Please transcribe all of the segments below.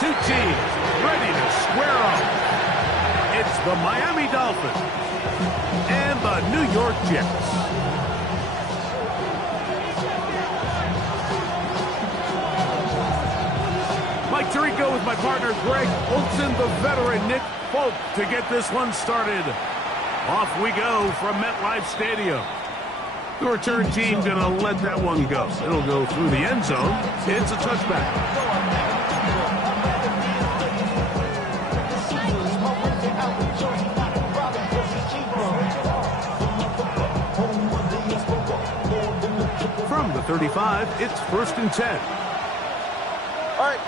Two teams ready to square up. It's the Miami Dolphins and the New York Jets. Mike Tirico with my partner Greg Olson, the veteran Nick Folk to get this one started. Off we go from MetLife Stadium. The return team going to let that one go. It'll go through the end zone. It's a touchback. From the 35, it's 1st and 10. All right.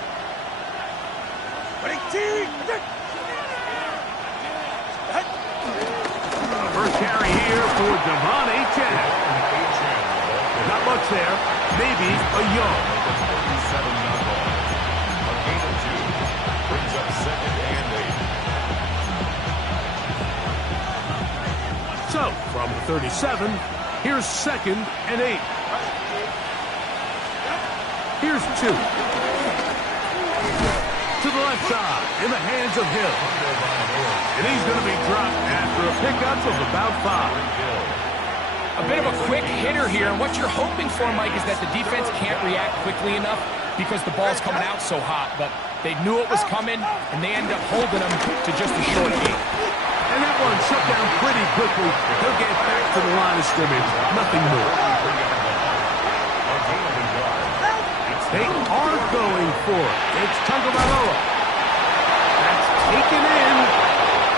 First carry here for Devon Achane. Not much there. Maybe a yard. A gain of 2. Brings up 2nd and 8. So, from the 37, here's 2nd and 8. Here's 2. To the left side, in the hands of Hill. And he's going to be dropped after a pickup of about 5. A bit of a quick hitter here, and what you're hoping for, Mike, is that the defense can't react quickly enough because the ball's coming out so hot, but they knew it was coming, and they ended up holding them to just a short gain. And that one shut down pretty quickly. He'll get back to the line of scrimmage. Nothing more. They are going for it. It's Tagovailoa. That's taken in,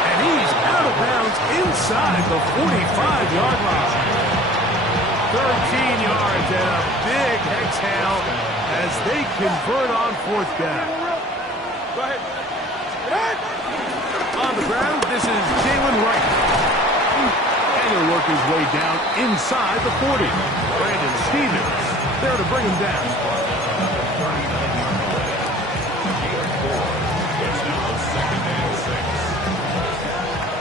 and he's out of bounds inside the 45-yard line. 13 yards and a big exhale as they convert on 4th down. Go ahead. On the ground, this is Jalen Wright. And he'll work his way down inside the 40. Brandon Stevens there to bring him down.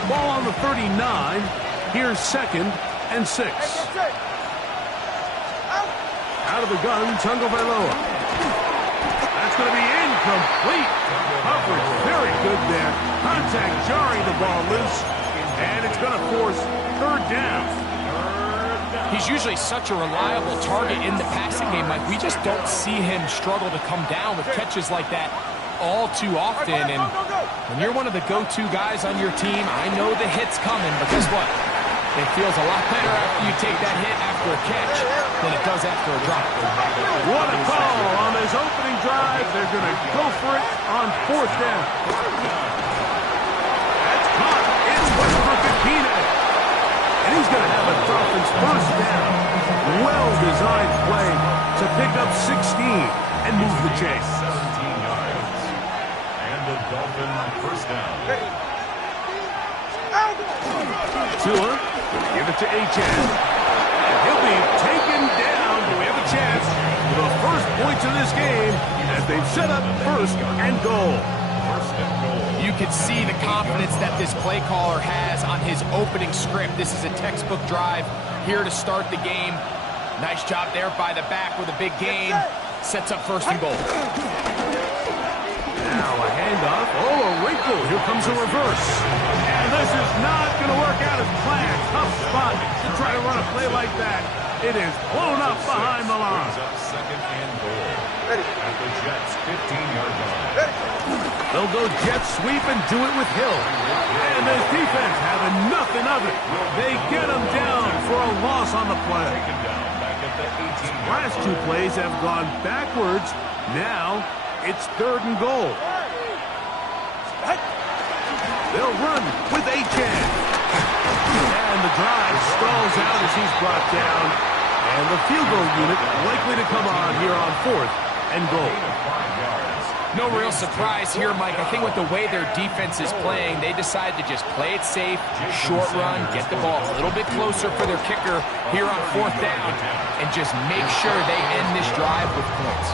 Ball on the 39. Here's 2nd and 6. Out of the gun, Tagovailoa. That's going to be incomplete. Coverage very good there. Contact jarring the ball loose. And it's going to force 3rd down. He's usually such a reliable target in the passing game, Mike. We just don't see him struggle to come down with catches like that all too often. And when you're one of the go-to guys on your team, I know the hit's coming, but guess what? It feels a lot better after you take that hit after a catch than it does after a drop. What a call on this opening drive. They're going to go for it on 4th down. That's caught. It's Westbrook-Ikhine. And he's going to have a Dolphins 1st down. Well-designed play to pick up 16 and move the chains. 17 yards. And the Dolphin 1st down. Tua, give it to Achane. And he'll be taken down. Do we have a chance for the first points of this game as they've set up 1st and goal. 1st and goal. You can see the confidence that this play caller has on his opening script. This is a textbook drive here to start the game. Nice job there by the back with a big gain. Sets up 1st and goal. Now a handoff. Oh, a wrinkle. Here comes a reverse. And this is not going to work out as planned. Tough spot to try to run a play like that. It is blown up behind the line. Brings up 2nd and goal. At the Jets' 15-yard line. They'll go jet sweep and do it with Hill. And this defense having nothing of it. They get him down for a loss on the play. Taken down back at the 18-yard line. Last 2 plays have gone backwards. Now it's 3rd and goal. They'll run with Achane. And the drive stalls out as he's brought down. And the field goal unit likely to come on here on 4th and goal. No real surprise here, Mike. I think with the way their defense is playing, they decide to just play it safe, short run, get the ball a little bit closer for their kicker here on 4th down, and just make sure they end this drive with points.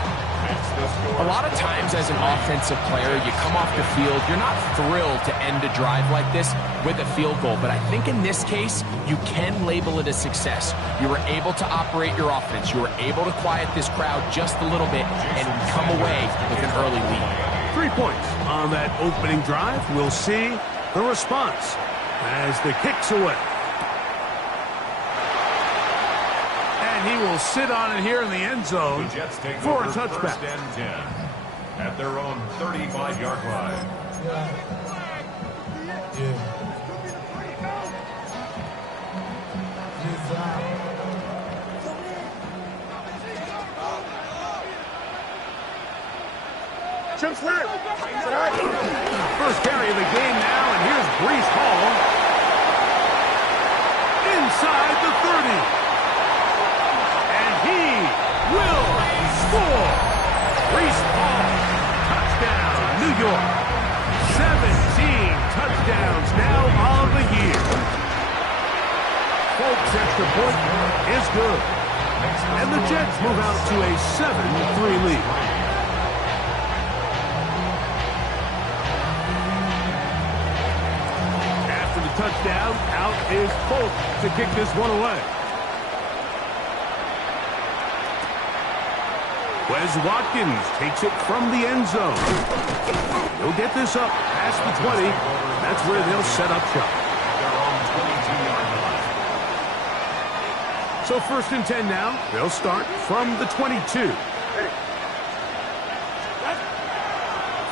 A lot of times as an offensive player, you come off the field, you're not thrilled to end a drive like this with a field goal. But I think in this case, you can label it a success. You were able to operate your offense. You were able to quiet this crowd just a little bit and come away with an early lead. 3 3 points on that opening drive. We'll see the response as the kick's away. And he will sit on it here in the end zone for a touchback. First and 10 at their own 35-yard line. First carry of the game now, and here's Breece Hall inside the 30. And he will score. Breece Hall, touchdown, New York. 17 touchdowns now on the year. Folks, extra point is good. And the Jets move out to a 7-3 lead. Touchdown, out is Polk to kick this one away. Wes Watkins takes it from the end zone. He'll get this up past the 20. That's where they'll set up shop. So 1st and 10 now. They'll start from the 22.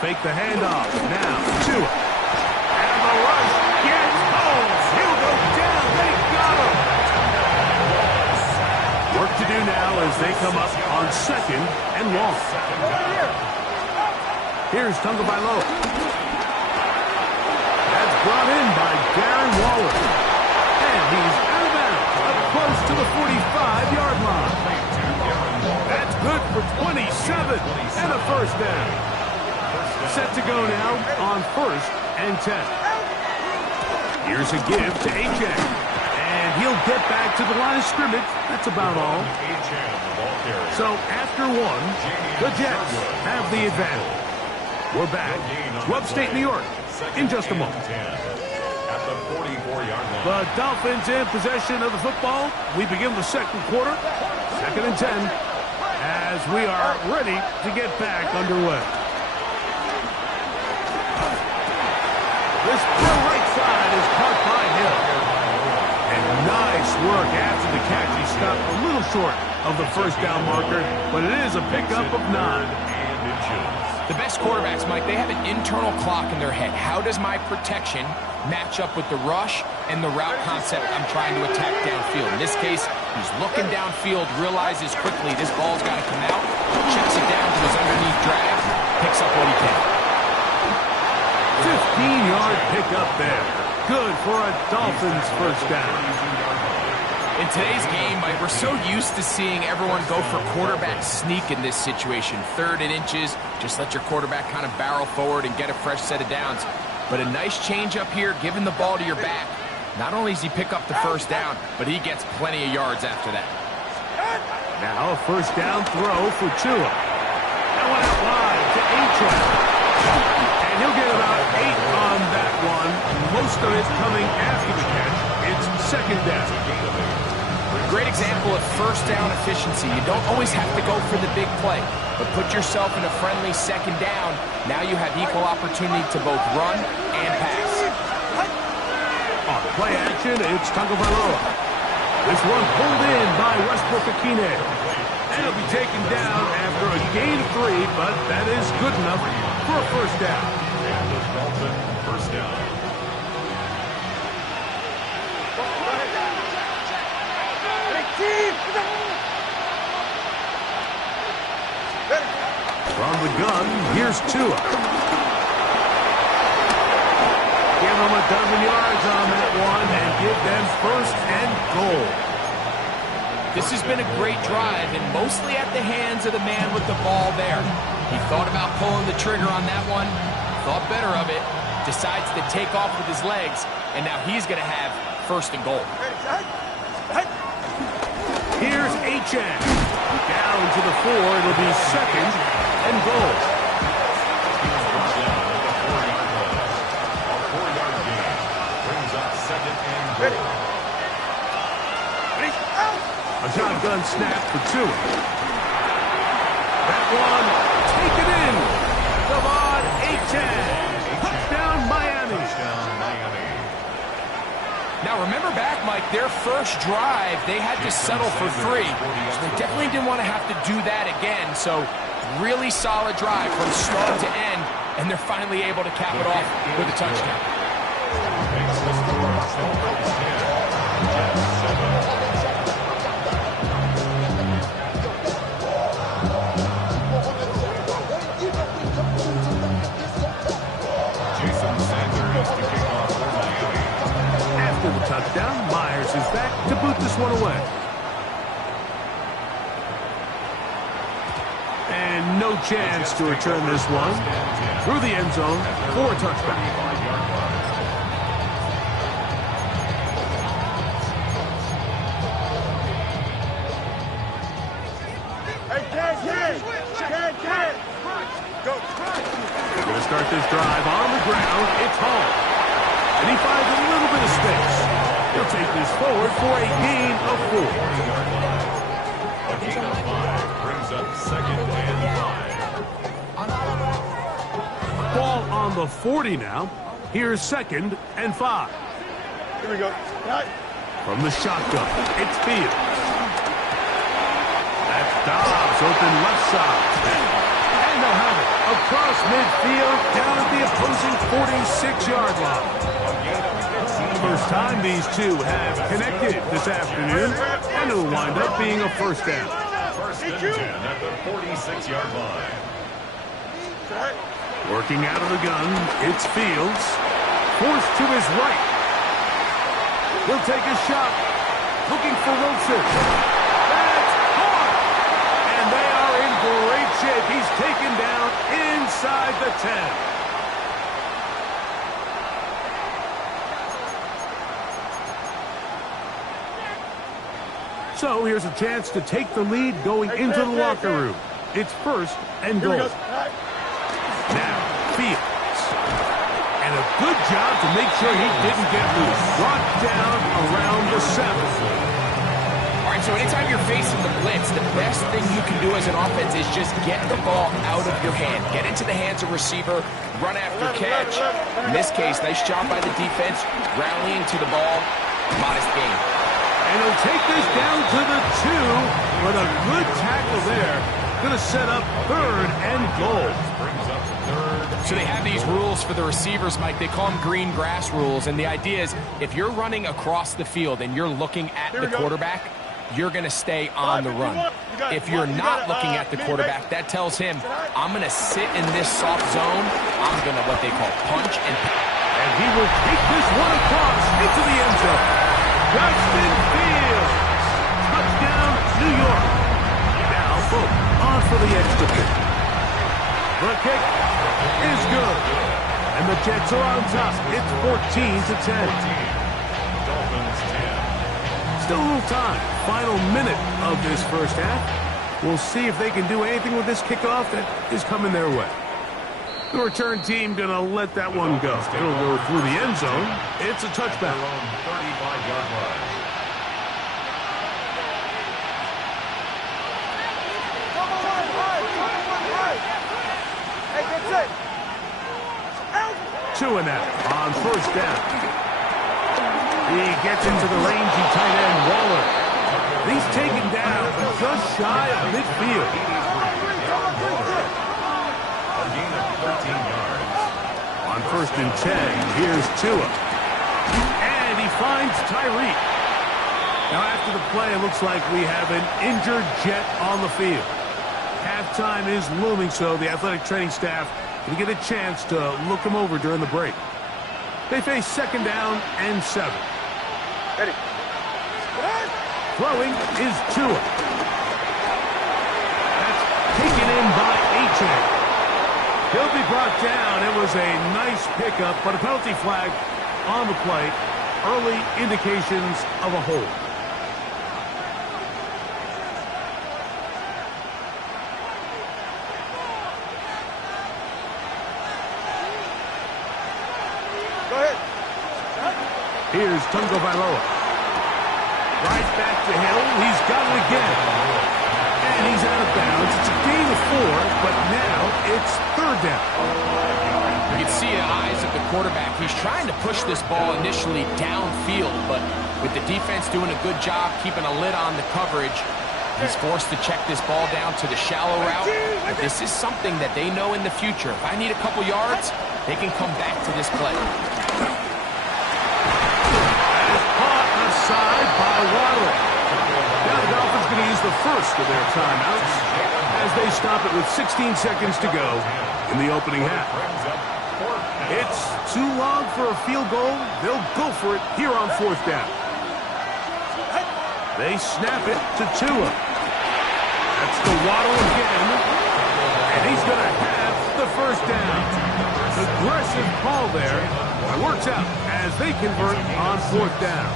Fake the handoff. Now, Tua. And the rush. He'll go down. They got him. Work to do now as they come up on 2nd and long. Here's Tagovailoa. That's brought in by Darren Waller. And he's out of bounds, up close to the 45-yard line. That's good for 27 and a first down. Set to go now on 1st and 10. Here's a give to Achane. And he'll get back to the line of scrimmage. That's about all. So after one, the Jets have the advantage. We're back to upstate New York in just a moment. The Dolphins in possession of the football. We begin the second quarter. 2nd and 10 as we are ready to get back underway. This right side is caught by Hill. And nice work after the catch. He stopped a little short of the first down marker, but it is a pickup of 9. The best quarterbacks, Mike, they have an internal clock in their head. How does my protection match up with the rush and the route concept I'm trying to attack downfield? In this case, he's looking downfield, realizes quickly this ball's got to come out, checks it down to his underneath drag, picks up what he can. 15-yard pickup there. Good for a Dolphins first down. In today's game, Mike, we're so used to seeing everyone go for quarterback sneak in this situation. 3rd and inches, just let your quarterback kind of barrel forward and get a fresh set of downs. But a nice change up here, giving the ball to your back. Not only does he pick up the first down, but he gets plenty of yards after that. Now a first down throw for Tua. That went out wide to Achane. And he'll get about 8 on that one. Most of it coming after the catch. It's 2nd down. Great example of first down efficiency. You don't always have to go for the big play, but put yourself in a friendly 2nd down. Now you have equal opportunity to both run and pass. On play action, it's Tagovailoa. This one pulled in by Westbrook-Ikhine. And it'll be taken down after a gain of 3, but that is good enough for a first down. And the Dolphin first down. From the gun, here's Tua. Give them a dozen yards on that one and give them 1st and goal. This has been a great drive, and mostly at the hands of the man with the ball there. He thought about pulling the trigger on that one, thought better of it, decides to take off with his legs, and now he's going to have 1st and goal. Here's Achane. Down to the 4. It'll be 2nd and goal. A 4-yard gain brings up 2nd and goal. A shotgun snap for Tua. That one taken in. Devon Now, remember back, Mike, their first drive, they had to settle for 3. So they definitely didn't want to have to do that again. So really solid drive from start to end, and they're finally able to cap it off with a touchdown. After the touchdown, Myers is back to boot this one away. And no chance to return this one through the end zone for a touchback. Go. They're going to start this drive on the ground. It's home. And he finds a little bit of space. He'll take this forward for a gain of 4. A gain of 5 brings up 2nd and 5. Ball on the 40 now. Here's 2nd and 5. Here we go. From the shotgun, it's Fields. That's Dobbs open left side. And they'll have it across midfield down at the opposing 46-yard line. First time these two have connected this afternoon, and it'll wind up being a first down. First and 10 at the 46-yard line. Working out of the gun, it's Fields. Forced to his right. He'll take a shot. Looking for Wilson. That's hard. And they are in great shape. He's taken down inside the 10. So here's a chance to take the lead going into the locker room. It's 1st and goal. Now, Fields. And a good job to make sure he didn't get loose. Brought down around the 7. All right, so anytime you're facing the blitz, the best thing you can do as an offense is just get the ball out of your hand. Get into the hands of receiver, run after catch. In this case, nice job by the defense, rallying to the ball. Modest gain. And he'll take this down to the 2, but a good tackle there. Going to set up 3rd and goal. So they have these rules for the receivers, Mike. They call them green grass rules. And the idea is if you're running across the field and you're looking at the quarterback, you're going to stay on the run. If you're not looking at the quarterback, that tells him, I'm going to sit in this soft zone. I'm going to what they call punch and he will take this one across into the end zone. Justin Fields. Touchdown, New York. Now, boom, on for the extra kick. The kick is good. And the Jets are on top. It's 14-10. Dolphins 10. Still a little time. Final minute of this first half. We'll see if they can do anything with this kickoff that is coming their way. The return team going to let that one go. It'll go through the end zone. It's a touchback. 35-yard line. Two and out on first down. He gets into the rangy tight end, Waller. He's taken down just shy of midfield. A gain of 13 yards. On 1st and 10, here's Tua. And he finds Tyreek. Now after the play, it looks like we have an injured Jet on the field. Halftime is looming, so the athletic training staff will get a chance to look him over during the break. They face 2nd down and 7. Ready. Throwing is Tua. That's taken in by A-Chain. He'll be brought down. It was a nice pickup, but a penalty flag on the play. Early indications of a hold. Go ahead. Here's Tungo Bailoa. Right back to Hill. He's got it again. And he's out of bounds. It's a gain of 4, but now it's 3rd down. You can see the eyes of the quarterback. He's trying to push this ball initially downfield, but with the defense doing a good job keeping a lid on the coverage, he's forced to check this ball down to the shallow route. But this is something that they know in the future. If I need a couple yards, they can come back to this play. That is caught aside by Waddle. Now the Dolphins going to use the first of their timeouts as they stop it with 16 seconds to go in the opening half. It's too long for a field goal. They'll go for it here on fourth down. They snap it to Tua. That's the Waddle again. And he's going to have the first down. Aggressive call there. It works out as they convert on fourth down.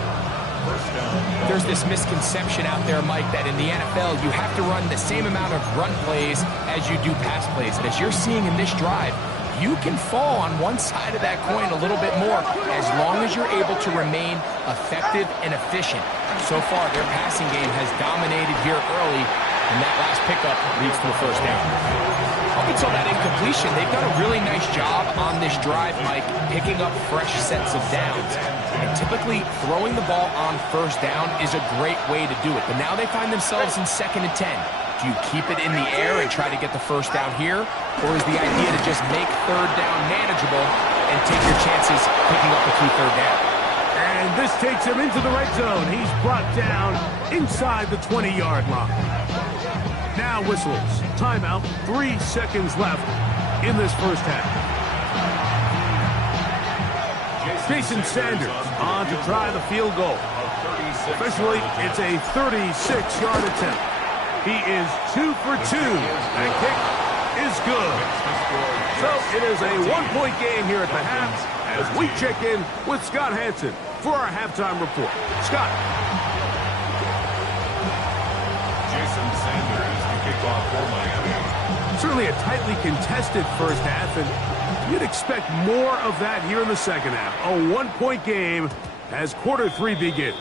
There's this misconception out there, Mike, that in the NFL you have to run the same amount of run plays as you do pass plays. And as you're seeing in this drive, you can fall on one side of that coin a little bit more as long as you're able to remain effective and efficient. So far, their passing game has dominated here early, and that last pickup leads to a first down. Up until that incompletion, they've done a really nice job on this drive, Mike, picking up fresh sets of downs. And typically, throwing the ball on first down is a great way to do it. But now they find themselves in 2nd and 10. Do you keep it in the air and try to get the first down here? Or is the idea to just make third down manageable and take your chances picking up a key third down? And this takes him into the red zone. He's brought down inside the 20-yard line. Now whistles. Timeout. 3 seconds left in this first half. Jason Sanders on to try the field goal. Officially, it's a 36-yard attempt. He is 2 for 2. That kick is good. So it is a one-point game here at the half as we check in with Scott Hansen for our halftime report. Scott. Jason Sanders, the kickoff for Miami. Certainly a tightly contested first half, and you'd expect more of that here in the second half. A one-point game as quarter 3 begins.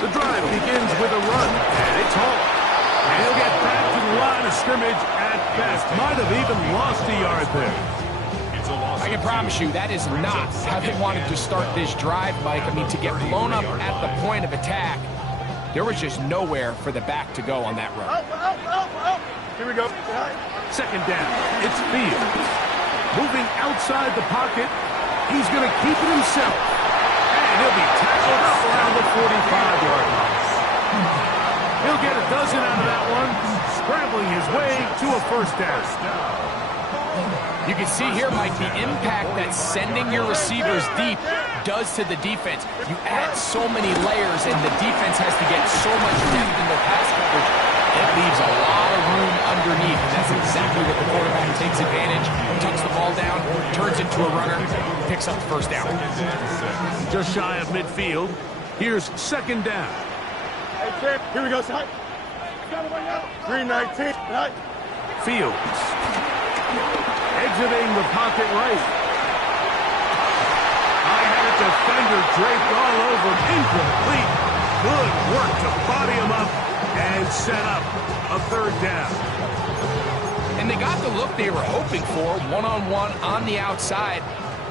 The drive begins with a run, and it's home. And he'll get back to the line of scrimmage at best. Might have even lost a yard there. I can promise you that is not how they wanted to start this drive, Mike. I mean, to get blown up at the point of attack, there was just nowhere for the back to go on that run. Here we go. Second down. It's Fields. Moving outside the pocket. He's going to keep it himself. And he'll be tackled up around the 45-yard line. He'll get a dozen out of that one, scrambling his way to a first down. You can see here, Mike, the impact that sending your receivers deep does to the defense. You add so many layers, and the defense has to get so much depth in their pass coverage. It leaves a lot of room underneath, and that's exactly what the quarterback takes advantage. Tucks the ball down, turns into a runner, picks up the first down. Just shy of midfield. Here's second down. Hey, Cam, here we go, son. 319. Fields. Exiting the pocket right. I had a defender draped all over him. Incomplete. Good work to body him up and set up a third down. And they got the look they were hoping for, one-on-one on the outside.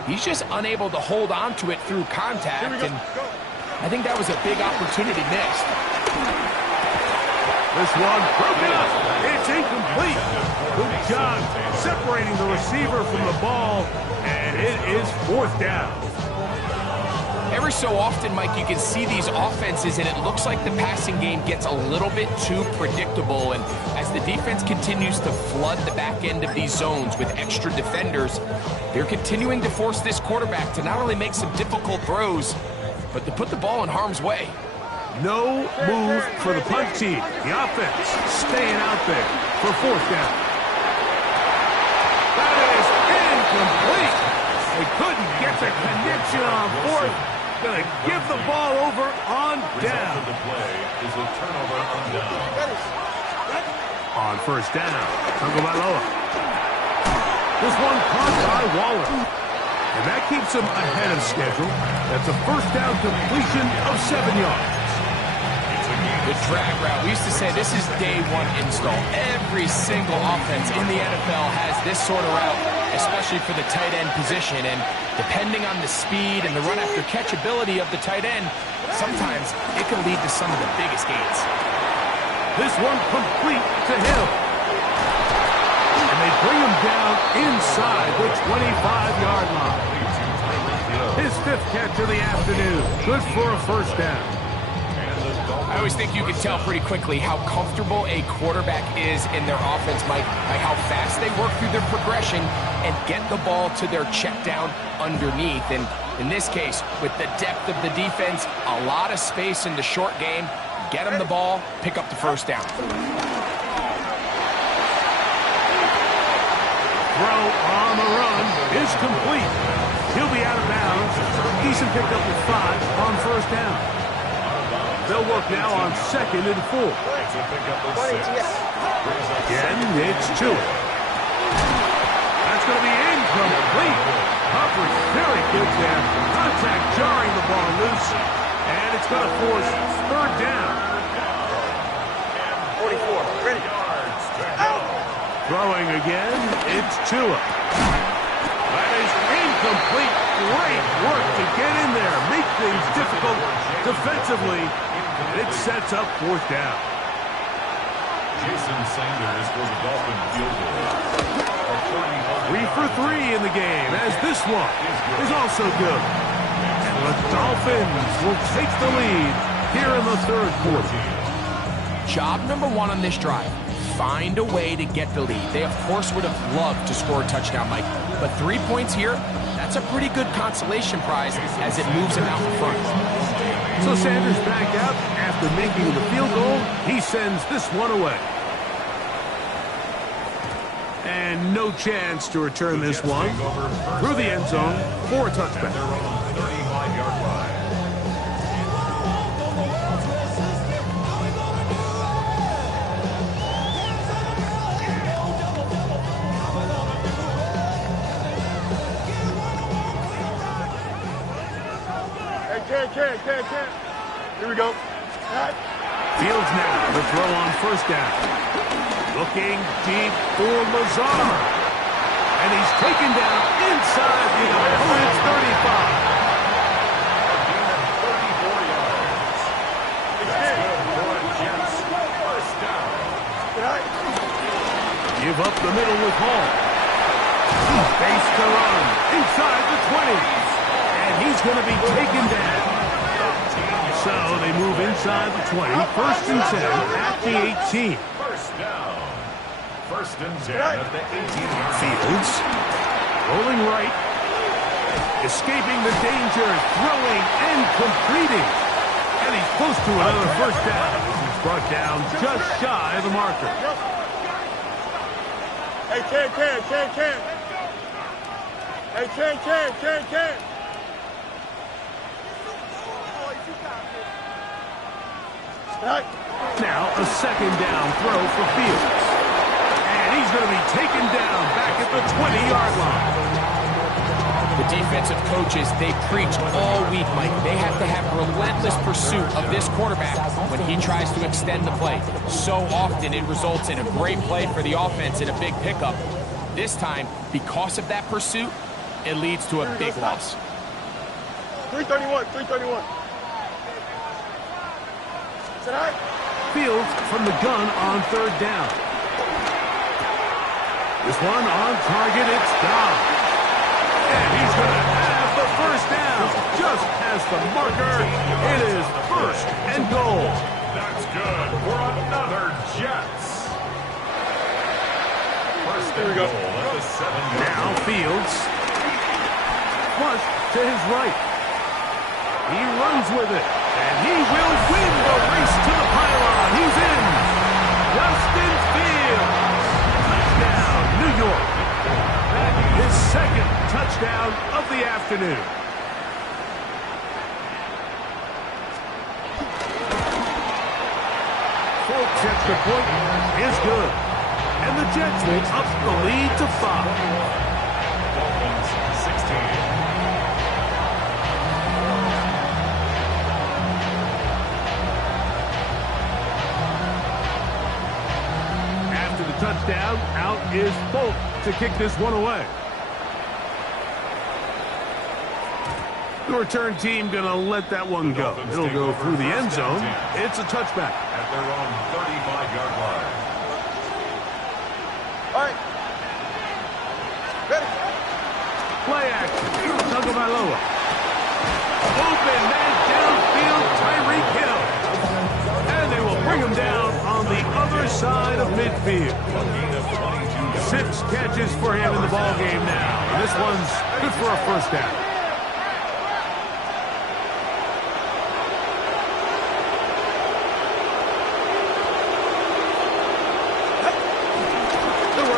He's just unable to hold on to it through contact, and I think that was a big opportunity missed. This one broken up. It's incomplete. Good job separating the receiver from the ball, and it is fourth down. Every so often, Mike, you can see these offenses, and it looks like the passing game gets a little bit too predictable. And as the defense continues to flood the back end of these zones with extra defenders, they're continuing to force this quarterback to not only make some difficult throws, but to put the ball in harm's way. No move for the punt team. The offense staying out there for fourth down. That is incomplete. They couldn't get the connection on fourth. Going to give the ball over on down. The play is a turnover on down. On first down, Tagovailoa. This one caught by Waller. And that keeps him ahead of schedule. That's a first down completion of 7 yards. The drag route. We used to say this is day one install. Every single offense in the NFL has this sort of route, especially for the tight end position. And depending on the speed and the run after catch ability of the tight end, sometimes it can lead to some of the biggest gains. This one complete to him. And they bring him down inside the 25-yard line. His 5th catch of the afternoon. Good for a first down. I always think you can tell pretty quickly how comfortable a quarterback is in their offense, Mike, by how fast they work through their progression and get the ball to their check down underneath. And in this case, with the depth of the defense, a lot of space in the short game, get them the ball, pick up the first down. Throw on the run is complete. He'll be out of bounds. Eason picked up the 5 on first down. They'll work now on 2nd and 4. Again, it's Tua. That's going to be incomplete. Coverage very good there. Contact jarring the ball loose. And it's going to force 3rd down. 44. Ready. Throwing again, it's Tua. That is incomplete. Great work to get in there. Make things difficult defensively. And it sets up 4th down. Jason Sanders for the Dolphin field goal. 3 for 3 in the game, as this one is also good. And the Dolphins will take the lead here in the 3rd quarter. Job number 1 on this drive. Find a way to get the lead. They, of course, would have loved to score a touchdown, Mike. But 3 points here, that's a pretty good consolation prize as it moves him out in front. So Sanders back out after making the field goal. He sends this one away. And no chance to return this one through the end zone for a touchback. 35-yard line. Can't. Here we go. Fields now to throw on first down. Looking deep for Lazar. And he's taken down inside the opponent's 35. 34 yards. That's good for a Jets first down. Give up the middle with Hall. Face to run inside the 20. And he's going to be taken down. So they move inside the 20. 1st and 10 at the 18. First down. 1st and 10 at the 18-yard. Fields rolling right. Escaping the danger. Throwing and completing. And he's close to another first down. He's brought down just shy of the marker. Hey, can't. Hey, can't. Now a 2nd down throw for Fields. And he's going to be taken down back at the 20-yard line. The defensive coaches, they preach all week, Mike. They have to have relentless pursuit of this quarterback when he tries to extend the play. So often it results in a great play for the offense and a big pickup. This time, because of that pursuit, it leads to a big loss. 331. Fields from the gun on 3rd down. This one on target, it's down. And he's going to have the first down. Just past the marker, it is 1st and goal. That's good for another Jets. First and goal at the 7-yard line. Now Fields. Flush to his right. He runs with it. And he will win the race to the pylon. He's in. Justin Fields. Touchdown, New York. That is 2nd touchdown of the afternoon. Folks, extra point is good. And the Jets will up the lead to 5. Dolphins 16. After the touchdown, out is Bolt to kick this one away. The return team going to let that one go. It'll go through the end zone. It's a touchback. At their own 35-yard line. All right. Ready. Play action. Tagovailoa. Open man downfield, Tyreek Hill. And they will bring him down on the other side of midfield. 6 catches for him in the ball game now. And this one's good for a first down.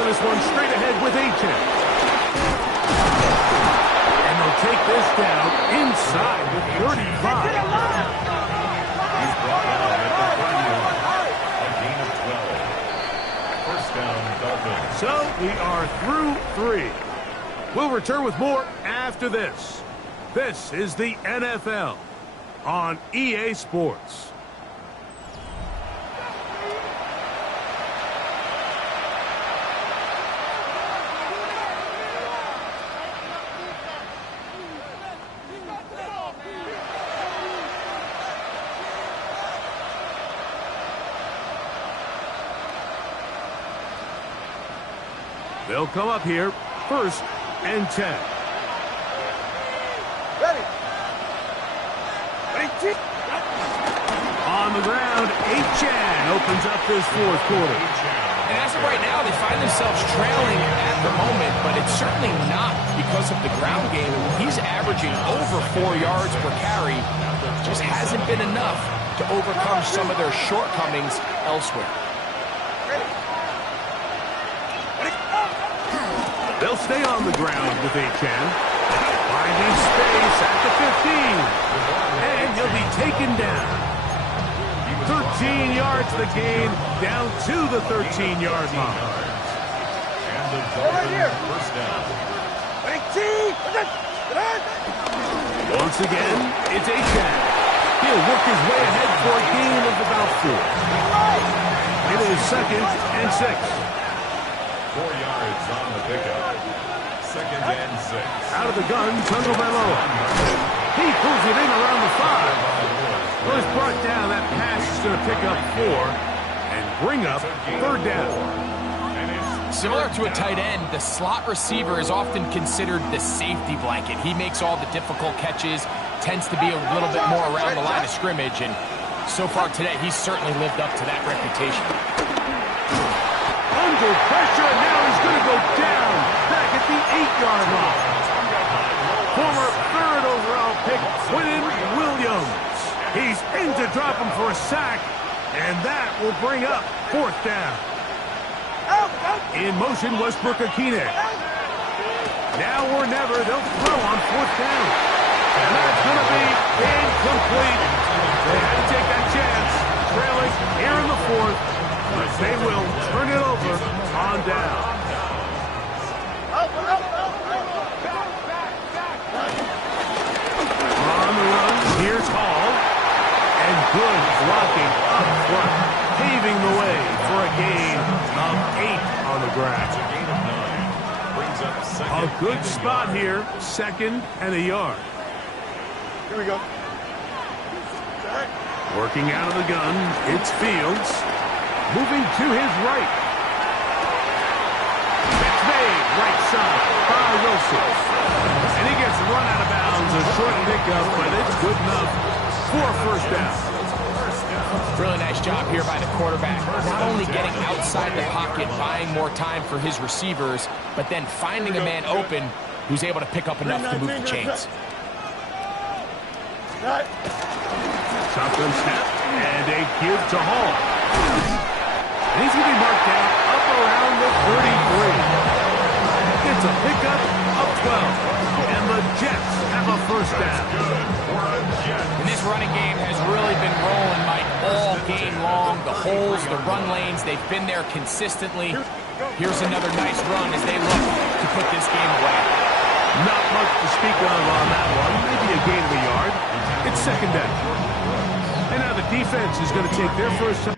This one straight ahead with A-10. And they'll take this down inside the 35. He's brought down at the 30 yard line. A gain of 12. First down, Dolphins. So we are through 3. We'll return with more after this. This is the NFL on EA Sports. They'll come up here, 1st and 10. Ready. On the ground, A-Chan opens up this 4th quarter. And as of right now, they find themselves trailing at the moment, but it's certainly not because of the ground game. He's averaging over 4 yards per carry. Just hasn't been enough to overcome some of their shortcomings elsewhere. They'll stay on the ground with A-Chan. Finding space at the 15. And he'll be taken down. 13 yards the gain, down to the 13-yard line. And the Dolphins first down. Once again, it's A-Chan. He'll work his way ahead for a gain of about 4. It is 2nd and 6. 4 yards on the pickup. 2nd and 6. Out of the gun, Tagovailoa. He pulls it in around the 5. Was brought down. That pass is going to pick up 4 and bring up 3rd down. Similar to a tight end, the slot receiver is often considered the safety blanket. He makes all the difficult catches, tends to be a little bit more around the line of scrimmage, and so far today, he's certainly lived up to that reputation. Under pressure, and now he's going to go down back at the 8-yard line. Former 3rd overall pick, Quinnen Williams. He's in to drop him for a sack, and that will bring up 4th down. In motion, Westbrook-Akine. Now or never, they'll throw on 4th down. And that's going to be incomplete. They had to take that chance, trailing here in the 4th, but they will turn it over on down. On the run, here's Hall. And good blocking up front, paving the way for a gain of 8 on the ground. A gain of 9. Brings up 2nd. A good spot here, 2nd and a yard. Here we go. Working out of the gun, it's Fields. Moving to his right. That's made, right side by Wilson. And he gets run out of bounds, a short pickup, but it's good enough for 1st down. Really nice job here by the quarterback. Not only getting outside the pocket, buying more time for his receivers, but then finding a man open who's able to pick up enough to move the chains. Shotgun snap, and a give to Hall. And he's going to be marked down up around the 33. It's a pickup of 12. And the Jets have a 1st down. And this running game has really been rolling, Mike. all game long. The holes, the run lanes, they've been there consistently. Here's another nice run as they look to put this game away. Not much to speak of on that one. Maybe a gain of a yard. It's second down. And now the defense is going to take their first time.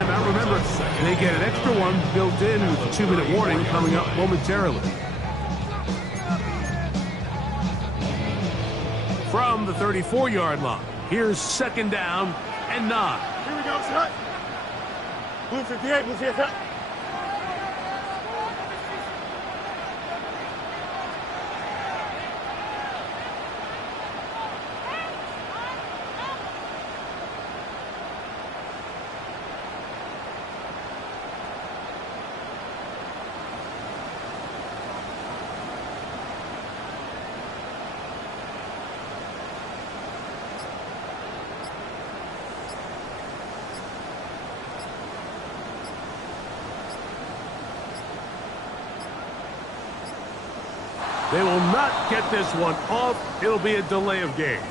Now remember, they get an extra one built in with a 2-minute warning coming up momentarily. From the 34-yard line, here's second down and 9. Here we go, son. Blue 58, blue 58. They will not get this one off. It'll be a delay of game.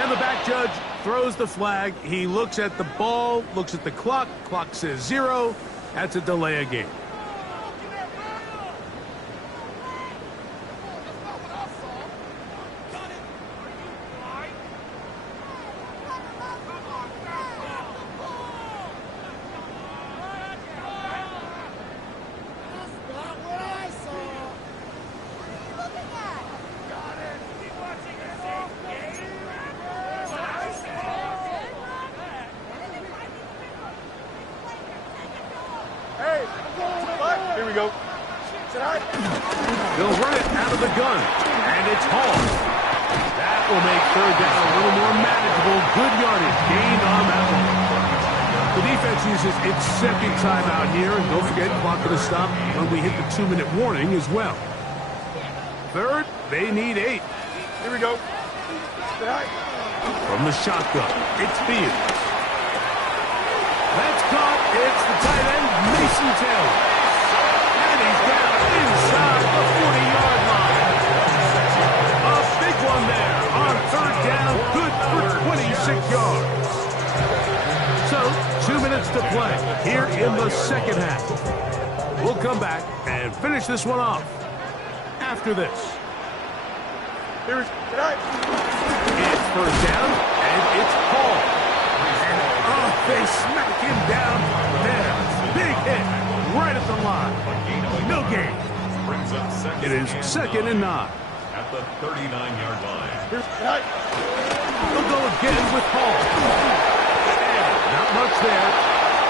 And the back judge throws the flag. He looks at the ball, looks at the clock. Clock says 0. That's a delay of game. we go. They'll run it out of the gun, and it's Hall. That will make third down a little more manageable. Good yardage gain on that one. The defense uses its second timeout here, and don't forget, clock going to stop when we hit the 2-minute warning as well. Third, they need 8. Here we go. From the shotgun, it's Fields. That's caught. It's the tight end, Mason Taylor. And he's down inside the 40-yard line. A big one there on third down, good for 26 yards. So, 2 minutes to play here in the second half. We'll come back and finish this one off after this. Here's It's first down, and it's Paul. And they smack him down there. Big hit right at the line. No gain. Brings up second. It is second and 9. At the 39-yard line. They'll go again with Paul. And not much there.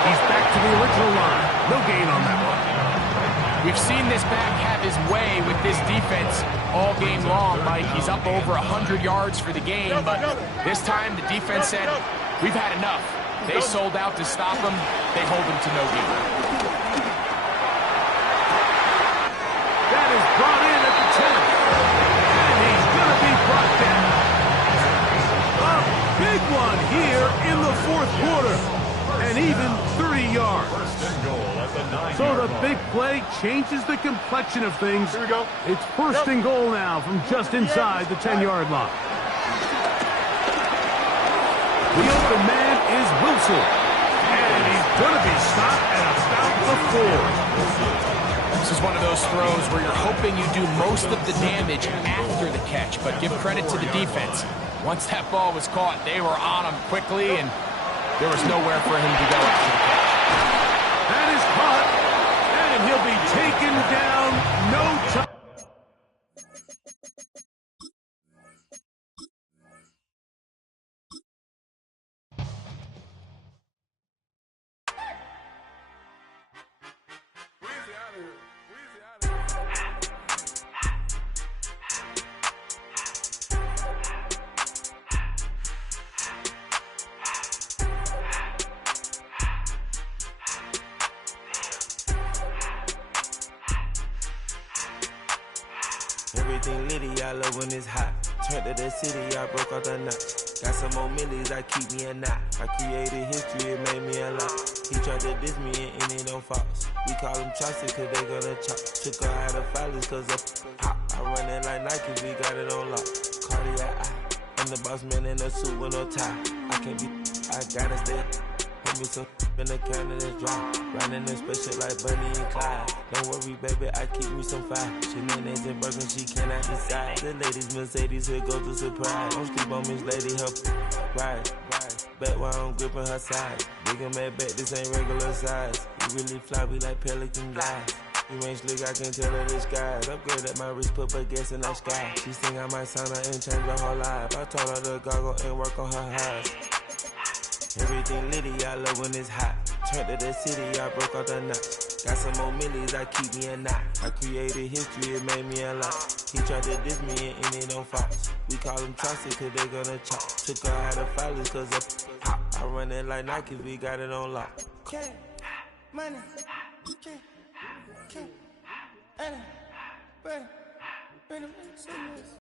He's back to the original line. No gain on that one. We've seen this back have his way with this defense all game long, Mike. He's up over 100 yards for the game, but this time the defense said, we've had enough. They sold out to stop him. They hold him to no gain. That is brought in at the 10. And he's going to be brought down. A big one here in the fourth quarter. And even 30 yards. So the big play changes the complexion of things. Here we go. It's first and goal now from just inside the 10-yard line. The open man is Wilson. And he's going to be stopped at about the 4. This is one of those throws where you're hoping you do most of the damage after the catch, but give credit to the defense. Once that ball was caught, they were on him quickly, and there was nowhere for him to go after the catch. That is caught, and he'll be taken down no time. Everything litty, I love when it's hot. Turned to the city, I broke out the knot. Got some more millies that keep me a knot. I created history, it made me a lot. He tried to diss me and it don't false. We call them chopsticks cause they gonna chop. Took her out of filers cause of pop. I run it like Nike, we got it on lock. Cardiac eye. I'm the boss man in a suit with no tie. I can't be, I gotta stay. Put me some in the can of this dry. Riding this special like Bunny and Clyde. Don't worry, baby, I keep me some fire. She names and Birkin, she cannot decide. The ladies Mercedes, here goes the surprise. Don't sleep on Miss Lady, help ride. Bet while I'm gripping her side. Big and mad bet, this ain't regular size. We really fly, we like Pelican guys. You ain't slick, I can tell her the skies. Upgrade at my wrist, put baguettes in the sky. She think I might sign her and change her whole life. I told her to goggle and work on her highs. Everything litty, I love when it's hot. Turned to the city, I broke out the knot. Got some more millies, I keep me a knot. I created history, it made me a lot. He tried to diss me and it don't false. We call them chopsticks cause they gonna chop. Took her out of filers cause of pop. I run it like Nike, we got it on lock. Okay, money, okay, money,